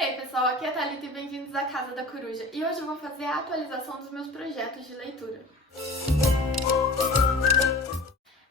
Ei pessoal, aqui é a Thalita e bem-vindos à Casa da Coruja. E hoje eu vou fazer a atualização dos meus projetos de leitura.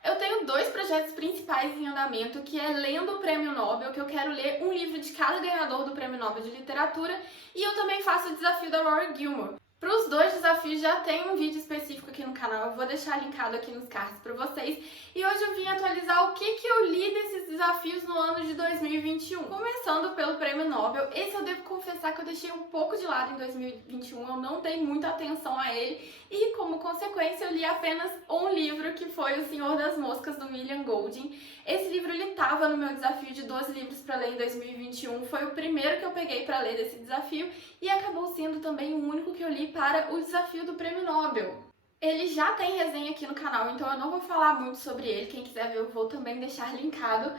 Eu tenho dois projetos principais em andamento, que é lendo o Prêmio Nobel, que eu quero ler um livro de cada ganhador do Prêmio Nobel de Literatura, e eu também faço o desafio da Rory Gilmore. Para os dois desafios já tem um vídeo específico aqui no canal, eu vou deixar linkado aqui nos cards para vocês. E hoje eu vim atualizar o que eu li desses desafios no ano de 2021. Começando pelo Prêmio Nobel, esse eu devo confessar que eu deixei um pouco de lado em 2021, eu não dei muita atenção a ele. E como consequência eu li apenas um livro, que foi O Senhor das Moscas, do William Golding. Esse livro ele estava no meu desafio de 12 livros para ler em 2021, foi o primeiro que eu peguei para ler desse desafio e acabou sendo também o único que eu li para o desafio do Prêmio Nobel. Ele já tem resenha aqui no canal, então eu não vou falar muito sobre ele, quem quiser ver eu vou também deixar linkado.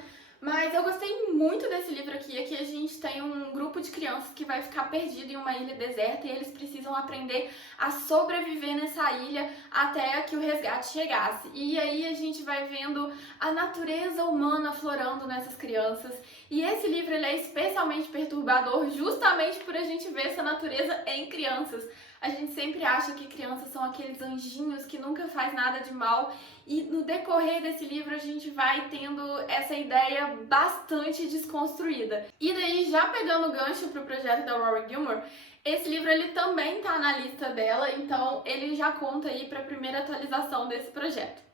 Mas eu gostei muito desse livro aqui. Aqui a gente tem um grupo de crianças que vai ficar perdido em uma ilha deserta e eles precisam aprender a sobreviver nessa ilha até que o resgate chegasse. E aí a gente vai vendo a natureza humana aflorando nessas crianças. E esse livro ele é especialmente perturbador justamente por a gente ver essa natureza em crianças. A gente sempre acha que crianças são aqueles anjinhos que nunca faz nada de mal e no decorrer desse livro a gente vai tendo essa ideia bastante desconstruída. E daí, já pegando o gancho pro projeto da Rory Gilmore, esse livro ele também tá na lista dela, então ele já conta aí para a primeira atualização desse projeto.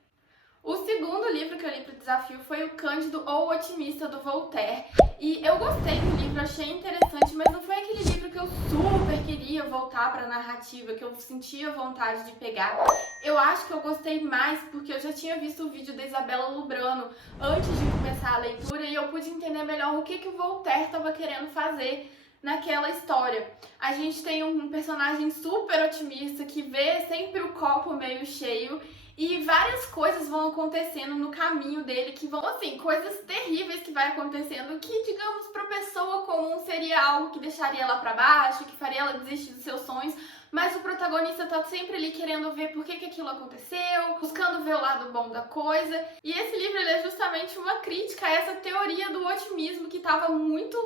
O segundo livro que eu li para o desafio foi O Cândido ou o Otimista, do Voltaire. E eu gostei do livro, achei interessante, mas não foi aquele livro que eu super queria voltar para a narrativa, que eu sentia vontade de pegar. Eu acho que eu gostei mais porque eu já tinha visto o vídeo da Isabela Lubrano antes de começar a leitura e eu pude entender melhor o que o Voltaire estava querendo fazer naquela história. A gente tem um personagem super otimista que vê sempre o copo meio cheio e várias coisas vão acontecendo no caminho dele que vão, assim, coisas terríveis que vai acontecendo que, digamos, para pessoa comum seria algo que deixaria ela para baixo, que faria ela desistir dos seus sonhos, mas o protagonista tá sempre ali querendo ver por que aquilo aconteceu, buscando ver o lado bom da coisa. E esse livro ele é justamente uma crítica a essa teoria do otimismo que estava muito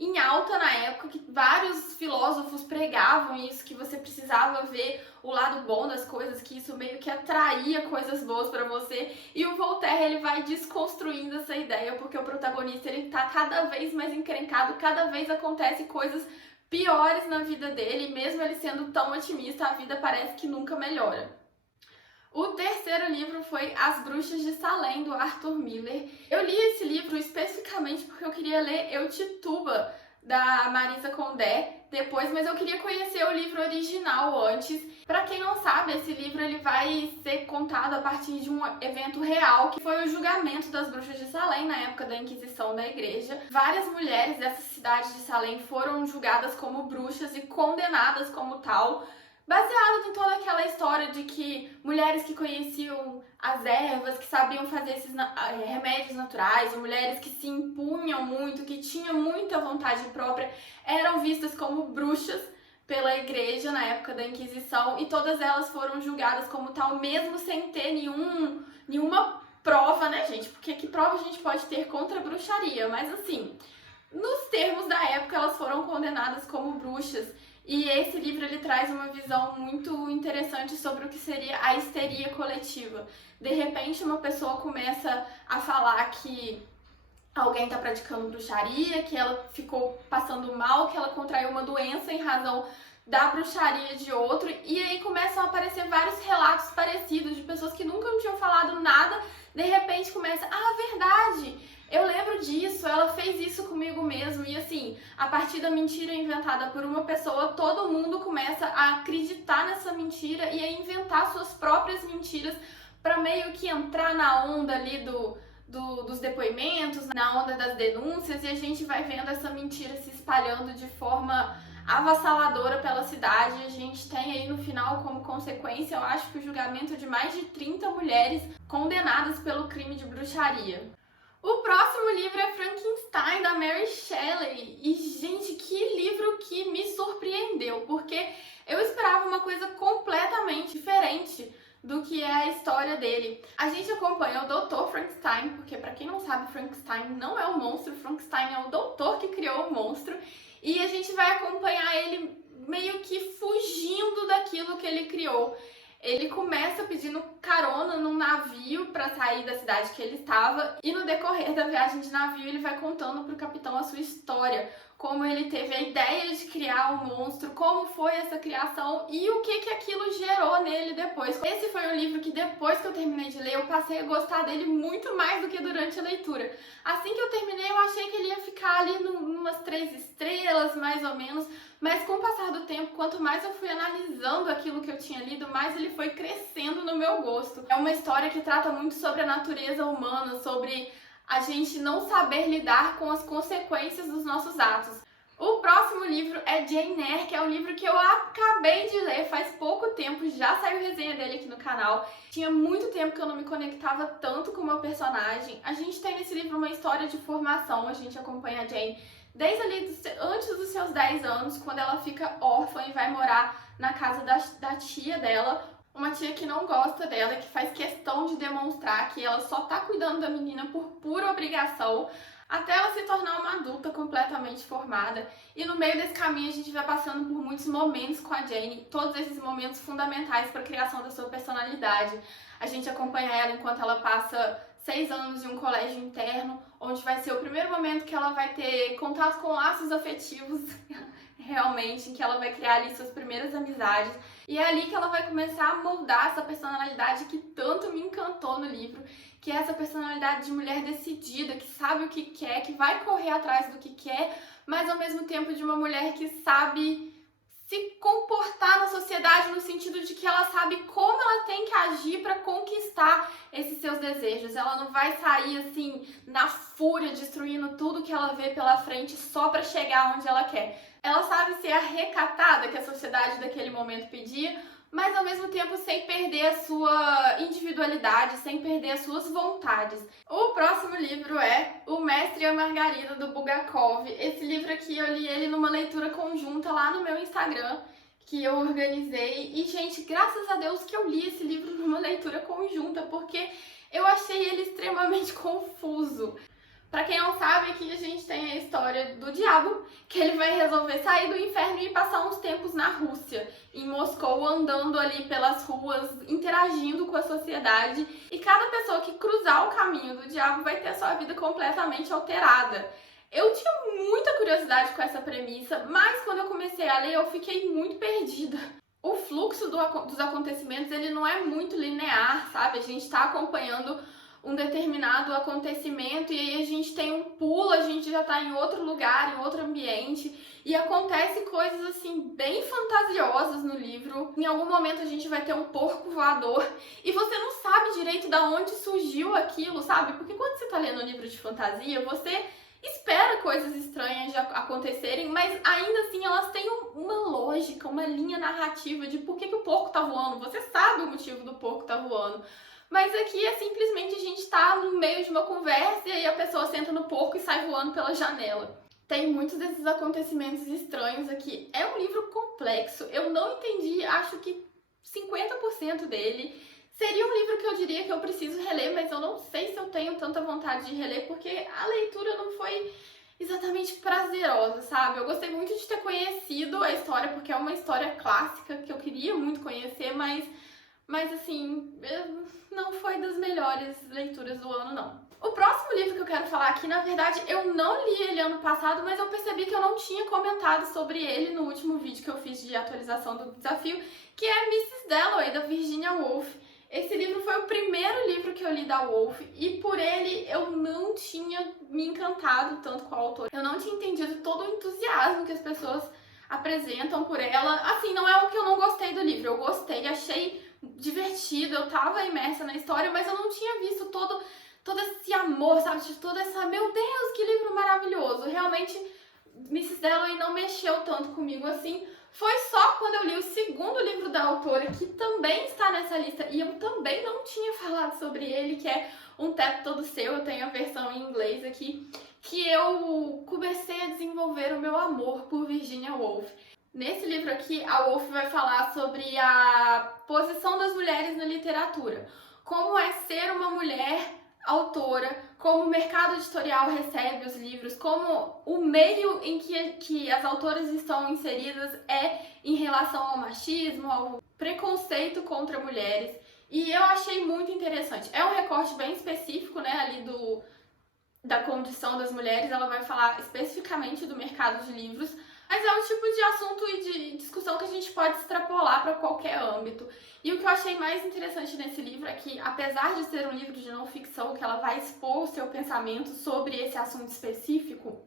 em alta na época, que vários filósofos pregavam isso, que você precisava ver o lado bom das coisas, que isso meio que atraía coisas boas para você. E o Voltaire ele vai desconstruindo essa ideia, porque o protagonista ele tá cada vez mais encrencado, cada vez acontece coisas piores na vida dele, e mesmo ele sendo tão otimista, a vida parece que nunca melhora. O terceiro livro foi As Bruxas de Salem, do Arthur Miller. Eu li esse livro especificamente porque eu queria ler Eu, Tituba, da Marisa Condé, depois, mas eu queria conhecer o livro original antes. Para quem não sabe, esse livro ele vai ser contado a partir de um evento real, que foi o julgamento das Bruxas de Salem na época da Inquisição da Igreja. Várias mulheres dessa cidade de Salem foram julgadas como bruxas e condenadas como tal, baseado em toda aquela história de que mulheres que conheciam as ervas, que sabiam fazer esses remédios naturais, ou mulheres que se impunham muito, que tinham muita vontade própria, eram vistas como bruxas pela igreja na época da Inquisição, e todas elas foram julgadas como tal, mesmo sem ter nenhuma prova, né, gente? Porque que prova a gente pode ter contra a bruxaria? Mas assim, nos termos da época, elas foram condenadas como bruxas. E esse livro ele traz uma visão muito interessante sobre o que seria a histeria coletiva. De repente, uma pessoa começa a falar que alguém está praticando bruxaria, que ela ficou passando mal, que ela contraiu uma doença em razão da bruxaria de outro, e aí começam a aparecer vários relatos parecidos de pessoas que nunca tinham falado nada, de repente começa, verdade, eu lembro disso, ela fez isso comigo mesmo, e assim, a partir da mentira inventada por uma pessoa, todo mundo começa a acreditar nessa mentira e a inventar suas próprias mentiras para meio que entrar na onda ali dos depoimentos, na onda das denúncias, e a gente vai vendo essa mentira se espalhando de forma avassaladora pela cidade. A gente tem aí no final, como consequência, eu acho que o julgamento de mais de 30 mulheres condenadas pelo crime de bruxaria. O próximo livro é Frankenstein, da Mary Shelley. E, gente, que livro que me surpreendeu, porque eu esperava uma coisa completamente diferente do que é a história dele. A gente acompanha o Dr. Frankenstein, porque pra quem não sabe, Frankenstein não é o monstro, Frankenstein é o doutor que criou o monstro. e a gente vai acompanhar ele meio que fugindo daquilo que ele criou. Ele começa pedindo carona num navio para sair da cidade que ele estava, e no decorrer da viagem de navio ele vai contando pro capitão a sua história, como ele teve a ideia de criar o monstro, como foi essa criação e o que aquilo gerou nele depois. Esse foi um livro que depois que eu terminei de ler, eu passei a gostar dele muito mais do que durante a leitura. Assim que eu terminei, eu achei que ele ia ficar ali numas 3 estrelas, mais ou menos, mas com o passar do tempo, quanto mais eu fui analisando aquilo que eu tinha lido, mais ele foi crescendo no meu gosto. É uma história que trata muito sobre a natureza humana, sobre a gente não saber lidar com as consequências dos nossos atos. O próximo livro é Jane Eyre, que é um livro que eu acabei de ler faz pouco tempo, já saiu resenha dele aqui no canal. Tinha muito tempo que eu não me conectava tanto com o meu personagem. A gente tem nesse livro uma história de formação, a gente acompanha a Jane desde ali antes dos seus 10 anos, quando ela fica órfã e vai morar na casa da tia dela, uma tia que não gosta dela, que faz questão de demonstrar que ela só tá cuidando da menina por pura obrigação, até ela se tornar uma adulta completamente formada. E no meio desse caminho a gente vai passando por muitos momentos com a Jane, todos esses momentos fundamentais para a criação da sua personalidade. A gente acompanha ela enquanto ela passa 6 anos em um colégio interno, onde vai ser o primeiro momento que ela vai ter contato com laços afetivos, realmente, em que ela vai criar ali suas primeiras amizades. E é ali que ela vai começar a moldar essa personalidade que tanto me encantou no livro, que é essa personalidade de mulher decidida, que sabe o que quer, que vai correr atrás do que quer, mas ao mesmo tempo de uma mulher que sabe se comportar na sociedade no sentido de que ela sabe como ela tem que agir para conquistar esses seus desejos. Ela não vai sair assim na fúria, destruindo tudo que ela vê pela frente só para chegar onde ela quer. Ela sabe ser a recatada que a sociedade daquele momento pedia, mas ao mesmo tempo sem perder a sua individualidade, sem perder as suas vontades. O próximo livro é O Mestre e a Margarida, do Bulgakov. Esse livro aqui eu li ele numa leitura conjunta lá no meu Instagram, que eu organizei. E, gente, graças a Deus que eu li esse livro numa leitura conjunta, porque eu achei ele extremamente confuso. Pra quem não sabe, aqui a gente tem a história do diabo, que ele vai resolver sair do inferno e passar uns tempos na Rússia, em Moscou, andando ali pelas ruas, interagindo com a sociedade. E cada pessoa que cruzar o caminho do diabo vai ter a sua vida completamente alterada. Eu tinha muita curiosidade com essa premissa, mas quando eu comecei a ler, eu fiquei muito perdida. O fluxo dos acontecimentos, ele não é muito linear, sabe? A gente tá acompanhando um determinado acontecimento e aí a gente tem um pulo, a gente já tá em outro lugar, em outro ambiente, e acontece coisas assim bem fantasiosas no livro. Em algum momento a gente vai ter um porco voador e você não sabe direito da onde surgiu aquilo, sabe? Porque quando você tá lendo um livro de fantasia, você espera coisas estranhas de acontecerem, mas ainda assim elas têm uma lógica, uma linha narrativa de por que o porco tá voando. Você sabe o motivo do porco tá voando. Mas aqui é simplesmente a gente tá no meio de uma conversa e aí a pessoa senta no porco e sai voando pela janela. Tem muitos desses acontecimentos estranhos aqui. É um livro complexo. Eu não entendi, acho que 50% dele. Seria um livro que eu diria que eu preciso reler, mas eu não sei se eu tenho tanta vontade de reler, porque a leitura não foi exatamente prazerosa, sabe? Eu gostei muito de ter conhecido a história, porque é uma história clássica que eu queria muito conhecer, mas assim, não foi das melhores leituras do ano, não. O próximo livro que eu quero falar aqui, na verdade, eu não li ele ano passado, mas eu percebi que eu não tinha comentado sobre ele no último vídeo que eu fiz de atualização do desafio, que é Mrs. Dalloway, da Virginia Woolf. Esse livro foi o primeiro livro que eu li da Woolf e por ele eu não tinha me encantado tanto com a autora. Eu não tinha entendido todo o entusiasmo que as pessoas apresentam por ela. Assim, não é o que eu não gostei do livro. Eu gostei, achei divertido, eu tava imersa na história, mas eu não tinha visto todo esse amor, sabe? Toda essa, meu Deus, que livro maravilhoso. Realmente, Mrs. Dalloway não mexeu tanto comigo assim. Foi só quando eu li o segundo livro da autora, que também está nessa lista, e eu também não tinha falado sobre ele, que é Um Teto Todo Seu, eu tenho a versão em inglês aqui, que eu comecei a desenvolver o meu amor por Virginia Woolf. Nesse livro aqui, a Woolf vai falar sobre a posição das mulheres na literatura. Como é ser uma mulher autora, como o mercado editorial recebe os livros, como o meio em que as autoras estão inseridas é em relação ao machismo, ao preconceito contra mulheres. E eu achei muito interessante. É um recorte bem específico, né, ali da condição das mulheres. Ela vai falar especificamente do mercado de livros, mas é um tipo de assunto e de discussão que a gente pode extrapolar para qualquer âmbito. E o que eu achei mais interessante nesse livro é que, apesar de ser um livro de não ficção, que ela vai expor o seu pensamento sobre esse assunto específico,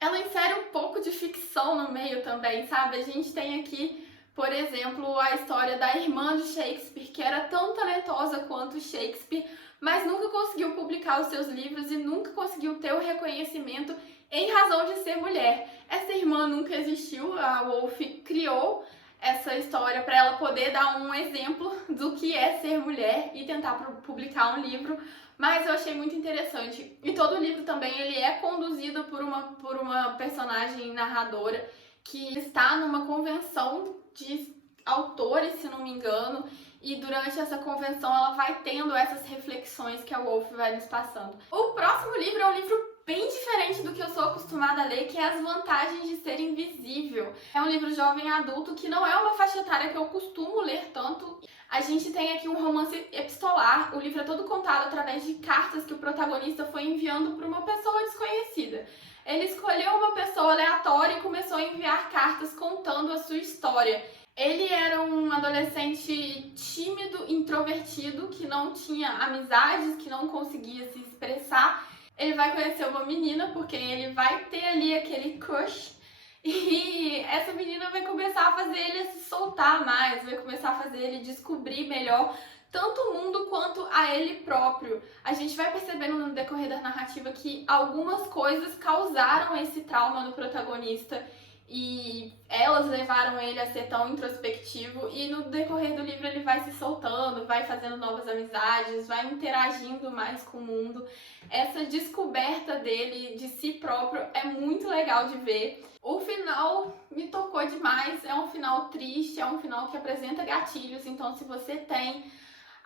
ela insere um pouco de ficção no meio também, sabe? A gente tem aqui, por exemplo, a história da irmã de Shakespeare, que era tão talentosa quanto Shakespeare, mas nunca conseguiu publicar os seus livros e nunca conseguiu ter o reconhecimento em razão de ser mulher. Essa irmã nunca existiu, a Woolf criou essa história para ela poder dar um exemplo do que é ser mulher e tentar publicar um livro, mas eu achei muito interessante. E todo o livro também ele é conduzido por uma personagem narradora que está numa convenção de autores, se não me engano, e durante essa convenção ela vai tendo essas reflexões que a Woolf vai nos passando. O próximo livro é um livro bem diferente do que eu sou acostumada a ler, que é As Vantagens de Ser Invisível. É um livro jovem adulto que não é uma faixa etária que eu costumo ler tanto. A gente tem aqui um romance epistolar, o livro é todo contado através de cartas que o protagonista foi enviando para uma pessoa desconhecida. Ele escolheu uma pessoa aleatória e começou a enviar cartas contando a sua história. Ele era um adolescente tímido, introvertido, que não tinha amizades, que não conseguia se expressar. Ele vai conhecer uma menina, porque ele vai ter ali aquele crush, e essa menina vai começar a fazer ele se soltar mais, vai começar a fazer ele descobrir melhor tanto o mundo quanto a ele próprio. A gente vai percebendo no decorrer da narrativa que algumas coisas causaram esse trauma no protagonista e elas levaram ele a ser tão introspectivo, e no decorrer do livro ele vai se soltando, vai fazendo novas amizades, vai interagindo mais com o mundo. Essa descoberta dele de si próprio é muito legal de ver. O final me tocou demais, é um final triste, é um final que apresenta gatilhos, então se você tem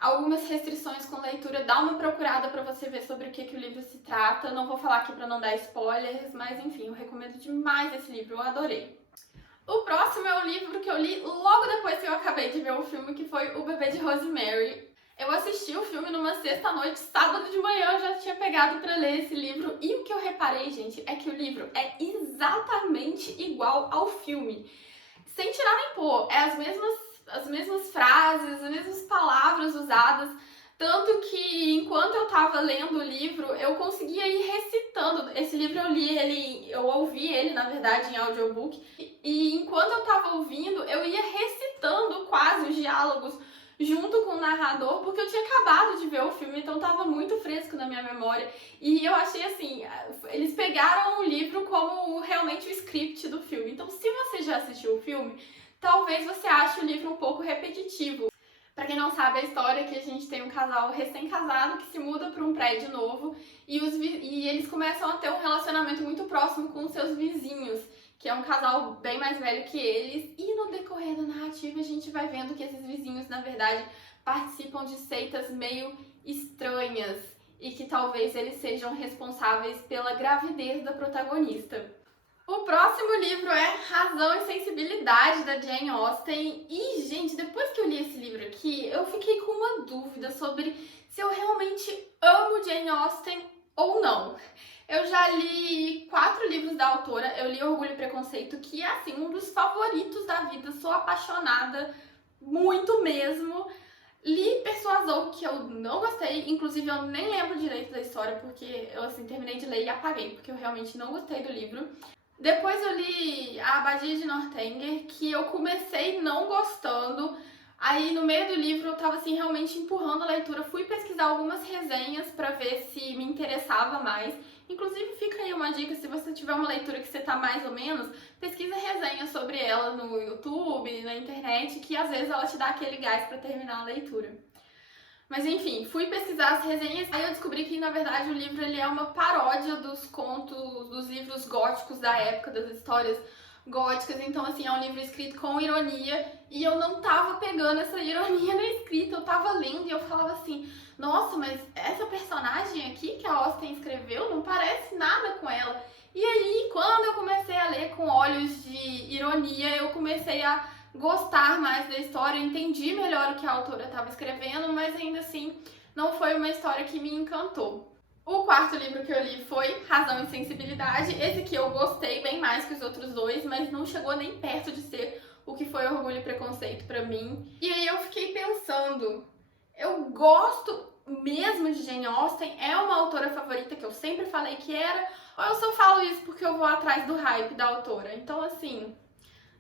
algumas restrições com leitura, dá uma procurada para você ver sobre o que o livro se trata. Não vou falar aqui para não dar spoilers, mas enfim, eu recomendo demais esse livro, eu adorei. O próximo é o livro que eu li logo depois que eu acabei de ver o filme, que foi O Bebê de Rosemary. Eu assisti o filme numa sexta-noite, sábado de manhã eu já tinha pegado para ler esse livro, e o que eu reparei, gente, é que o livro é exatamente igual ao filme. Sem tirar nem pôr, é as mesmas frases, as mesmas palavras usadas, tanto que enquanto eu tava lendo o livro, eu conseguia ir recitando. Esse livro eu ouvi ele, na verdade, em audiobook, e enquanto eu tava ouvindo, eu ia recitando quase os diálogos junto com o narrador, porque eu tinha acabado de ver o filme, então tava muito fresco na minha memória, e eu achei assim, eles pegaram o livro como realmente o script do filme. Então, se você já assistiu o filme, talvez você ache o livro um pouco repetitivo. Pra quem não sabe a história, é que a gente tem um casal recém-casado que se muda para um prédio novo e eles começam a ter um relacionamento muito próximo com os seus vizinhos, que é um casal bem mais velho que eles, e no decorrer da narrativa a gente vai vendo que esses vizinhos, na verdade, participam de seitas meio estranhas e que talvez eles sejam responsáveis pela gravidez da protagonista. O próximo livro é Razão e Sensibilidade, da Jane Austen. E, gente, depois que eu li esse livro aqui, eu fiquei com uma dúvida sobre se eu realmente amo Jane Austen ou não. Eu já li 4 livros da autora. Eu li Orgulho e Preconceito, que é, assim, um dos favoritos da vida. Sou apaixonada, muito mesmo. Li Persuasão, que eu não gostei, inclusive eu nem lembro direito da história, porque eu, assim, terminei de ler e apaguei, porque eu realmente não gostei do livro. Depois eu li A Abadia de Northanger, que eu comecei não gostando. Aí no meio do livro eu tava assim realmente empurrando a leitura, fui pesquisar algumas resenhas pra ver se me interessava mais. Inclusive fica aí uma dica, se você tiver uma leitura que você tá mais ou menos, pesquisa resenhas sobre ela no YouTube, na internet, que às vezes ela te dá aquele gás pra terminar a leitura. Mas enfim, fui pesquisar as resenhas, aí eu descobri que na verdade o livro ele é uma paródia dos contos, dos livros góticos da época, das histórias góticas, então assim, é um livro escrito com ironia e eu não tava pegando essa ironia na escrita, eu tava lendo e eu falava assim, nossa, mas essa personagem aqui que a Austen escreveu não parece nada com ela. E aí, quando eu comecei a ler com olhos de ironia, eu comecei a gostar mais da história, eu entendi melhor o que a autora estava escrevendo, mas ainda assim não foi uma história que me encantou. O quarto livro que eu li foi Razão e Sensibilidade. Esse aqui eu gostei bem mais que os outros dois, mas não chegou nem perto de ser o que foi Orgulho e Preconceito pra mim. E aí eu fiquei pensando, eu gosto mesmo de Jane Austen, é uma autora favorita que eu sempre falei que era, ou eu só falo isso porque eu vou atrás do hype da autora? Então assim,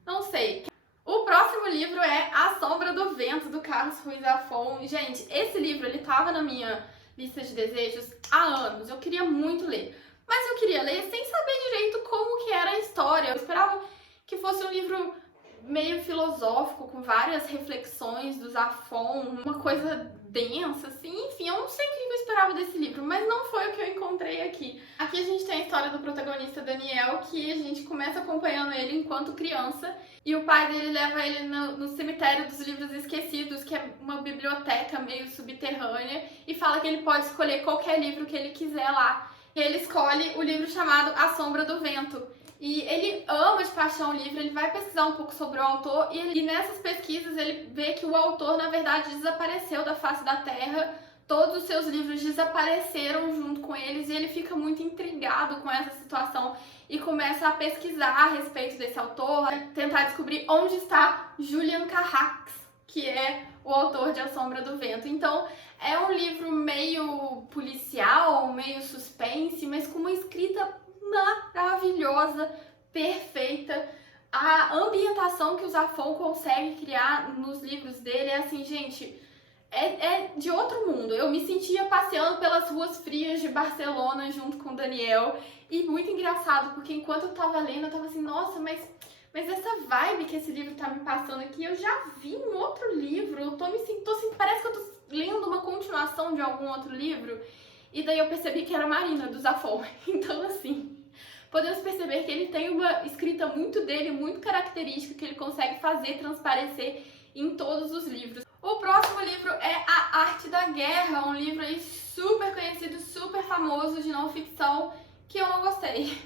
não sei. O próximo livro é A Sombra do Vento, do Carlos Ruiz Zafón. Gente, esse livro ele tava na minha lista de desejos há anos, eu queria muito ler, mas eu queria ler sem saber direito como que era a história. Eu esperava que fosse um livro meio filosófico, com várias reflexões do Zafón, uma coisa densa, assim, enfim, eu não sei o que eu esperava desse livro, mas não foi o que eu encontrei aqui. Aqui a gente tem a história do protagonista Daniel, que a gente começa acompanhando ele enquanto criança, e o pai dele leva ele no cemitério dos livros esquecidos, que é uma biblioteca meio subterrânea, e fala que ele pode escolher qualquer livro que ele quiser lá. E ele escolhe o livro chamado A Sombra do Vento. E ele ama de paixão o livro, ele vai pesquisar um pouco sobre o autor e nessas pesquisas ele vê que o autor, na verdade, desapareceu da face da Terra, todos os seus livros desapareceram junto com eles e ele fica muito intrigado com essa situação e começa a pesquisar a respeito desse autor, a tentar descobrir onde está Julian Carracks, que é o autor de A Sombra do Vento. Então, é um livro meio policial, meio suspense, mas com uma escrita maravilhosa, perfeita. A ambientação que o Zafón consegue criar nos livros dele é assim, gente, é de outro mundo. Eu me sentia passeando pelas ruas frias de Barcelona junto com o Daniel, e muito engraçado, porque enquanto eu tava lendo, eu tava assim, nossa, mas essa vibe que esse livro tá me passando aqui, eu já vi em outro livro, eu parece que eu tô lendo uma continuação de algum outro livro, e daí eu percebi que era Marina, do Zafón. Então, assim, podemos perceber que ele tem uma escrita muito dele, muito característica, que ele consegue fazer transparecer em todos os livros. O próximo livro é A Arte da Guerra, um livro aí super conhecido, super famoso de não ficção, que eu não gostei.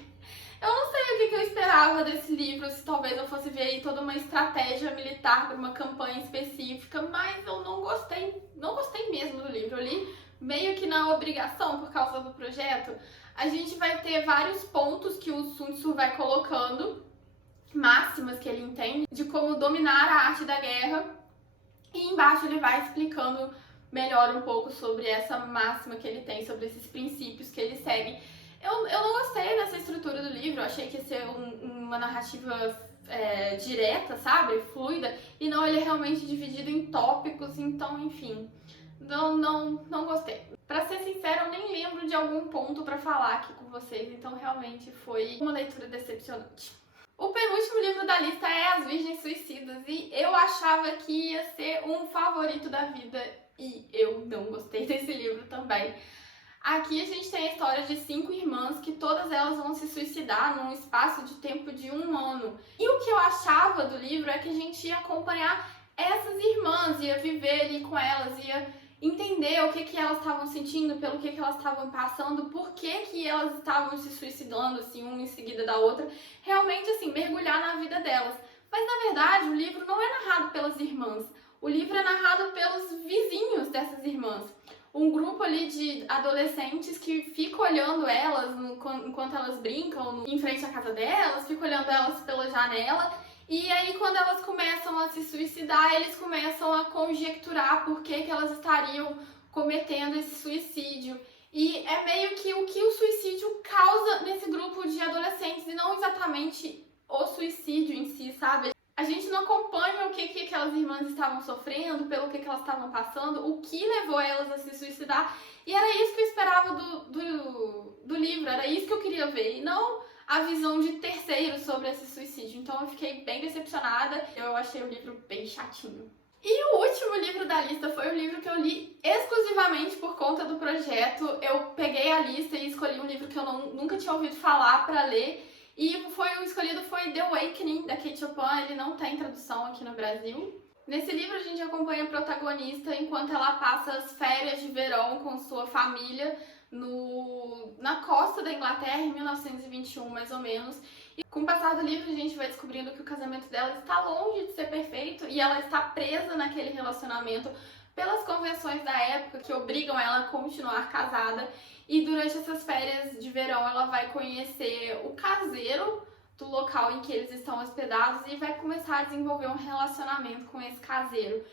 Eu não sei o que eu esperava desse livro, se talvez eu fosse ver aí toda uma estratégia militar para uma campanha específica, mas eu não gostei mesmo do livro. Eu li meio que na obrigação por causa do projeto. A gente vai ter vários pontos que o Sun Tzu vai colocando, máximas que ele entende, de como dominar a arte da guerra, e embaixo ele vai explicando melhor um pouco sobre essa máxima que ele tem, sobre esses princípios que ele segue. Eu não gostei dessa estrutura do livro, eu achei que ia ser uma narrativa direta, sabe? Fluida, e não, ele é realmente dividido em tópicos, então, enfim, não gostei. Pra ser sincera, eu nem lembro de algum ponto pra falar aqui com vocês, então realmente foi uma leitura decepcionante. O penúltimo livro da lista é As Virgens Suicidas, e eu achava que ia ser um favorito da vida, e eu não gostei desse livro também. Aqui a gente tem a história de 5 irmãs que todas elas vão se suicidar num espaço de tempo de 1 ano. E o que eu achava do livro é que a gente ia acompanhar essas irmãs, ia viver ali com elas, ia entender o que elas estavam sentindo, pelo que elas estavam passando, por que elas estavam se suicidando, assim, uma em seguida da outra. Realmente, assim, mergulhar na vida delas. Mas, na verdade, o livro não é narrado pelas irmãs. O livro é narrado pelos vizinhos dessas irmãs. Um grupo ali de adolescentes que fica olhando elas enquanto elas brincam em frente à casa delas, fica olhando elas pela janela, e aí quando elas começam a se suicidar, eles começam a conjecturar por que elas estariam cometendo esse suicídio. E é meio que o suicídio causa nesse grupo de adolescentes, e não exatamente o suicídio em si, sabe? A gente não acompanha o que aquelas irmãs estavam sofrendo, pelo que elas estavam passando, o que levou elas a se suicidar. E era isso que eu esperava do livro, era isso que eu queria ver, e não a visão de terceiros sobre esse suicídio. Então eu fiquei bem decepcionada, eu achei o livro bem chatinho. E o último livro da lista foi um livro que eu li exclusivamente por conta do projeto. Eu peguei a lista e escolhi um livro que eu nunca tinha ouvido falar pra ler, E o escolhido foi The Awakening, da Kate Chopin. Ele não tem tradução aqui no Brasil. Nesse livro a gente acompanha a protagonista enquanto ela passa as férias de verão com sua família na costa da Inglaterra, em 1921 mais ou menos. E com o passar do livro a gente vai descobrindo que o casamento dela está longe de ser perfeito e ela está presa naquele relacionamento pelas convenções da época que obrigam ela a continuar casada. E durante essas férias de verão ela vai conhecer o caseiro do local em que eles estão hospedados e vai começar a desenvolver um relacionamento com esse caseiro.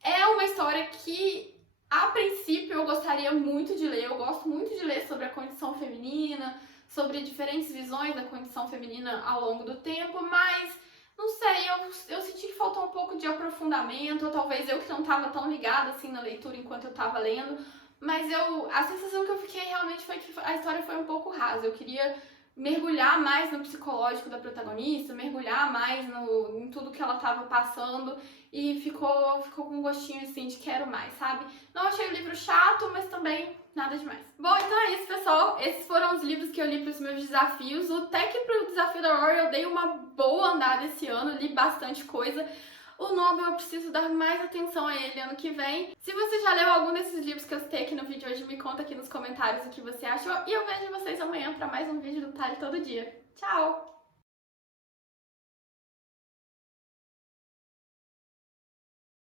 É uma história que, a princípio, eu gostaria muito de ler. Eu gosto muito de ler sobre a condição feminina, sobre diferentes visões da condição feminina ao longo do tempo, mas não sei, eu senti que faltou um pouco de aprofundamento, ou talvez eu que não estava tão ligada assim na leitura enquanto eu estava lendo, mas a sensação que eu fiquei realmente foi que a história foi um pouco rasa. Eu queria mergulhar mais no psicológico da protagonista, mergulhar mais em tudo que ela estava passando, e ficou com um gostinho assim de quero mais, sabe? Não achei o livro chato, mas também nada demais. Bom, então é isso, pessoal. Esses foram os livros que eu li para os meus desafios. Até que pro desafio da Rory eu dei uma boa andada esse ano, li bastante coisa. O Nobel eu preciso dar mais atenção a ele ano que vem. Se você já leu algum desses livros que eu citei aqui no vídeo hoje, me conta aqui nos comentários o que você achou. E eu vejo vocês amanhã para mais um vídeo do Talhe Todo Dia. Tchau!